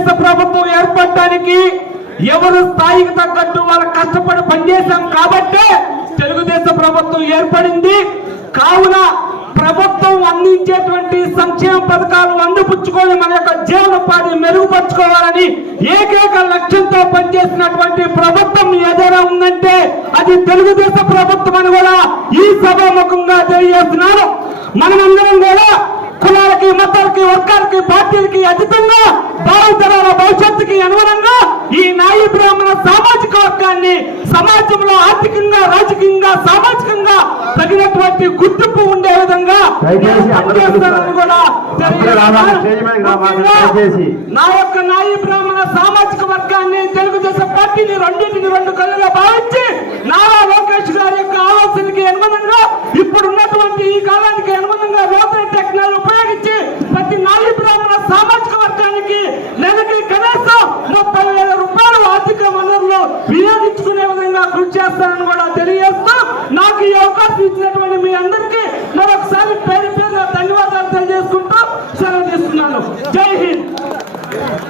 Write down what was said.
తెలుగుదేశం ప్రభుత్వం ఏర్పడటానికి ఎవరు స్థాయికి తగ్గట్టు వాళ్ళ కష్టపడి పనిచేశాం కాబట్టే తెలుగుదేశం ప్రభుత్వం ఏర్పడింది. కావున ప్రభుత్వం అందించేటువంటి సంక్షేమ పథకాలు అందిపుచ్చుకొని మన యొక్క జీవనోపాధి మెరుగుపరుచుకోవాలని ఏకైక లక్ష్యంతో పనిచేసినటువంటి ప్రభుత్వం ఏదైనా ఉందంటే అది తెలుగుదేశం ప్రభుత్వం అని కూడా ఈ సభాముఖంగా తెలియజేస్తున్నాను. మనమందరం కూడా కులాలకి, మతాలకి, వర్గాలకి, పార్టీలకి అతీతంగా భావితరాల భవిష్యత్తుకి అనుగుణంగా ఈ నాయి బ్రాహ్మణ సామాజిక వర్గాన్ని సమాజంలో ఆర్థికంగా, రాజకీయంగా, సామాజికంగా తగినటువంటి గుర్తింపు ఉండే విధంగా కూడా నా యొక్క నాయి బ్రాహ్మణ సామాజిక వర్గాన్ని, తెలుగుదేశం పార్టీని రెండింటిని రెండు కళ్ళుగా భావించి నారా లోకేష్ గారి యొక్క ఆలోచనకి అనుగుణంగా ఇప్పుడున్నటువంటి ఈ కాలానికి అనుగుణంగా నూతన టెక్నాలజీ ఉపయోగించి ప్రతి నాయి బ్రాహ్మణ సామాజిక వర్గానికి నెలకి కనీసం 30,000 రూపాయలు ఆర్థిక వనరులు వినియోగించుకునే విధంగా కృషి చేస్తానని కూడా తెలియజేస్తూ నాకు ఈ అవకాశం ఇచ్చినటువంటి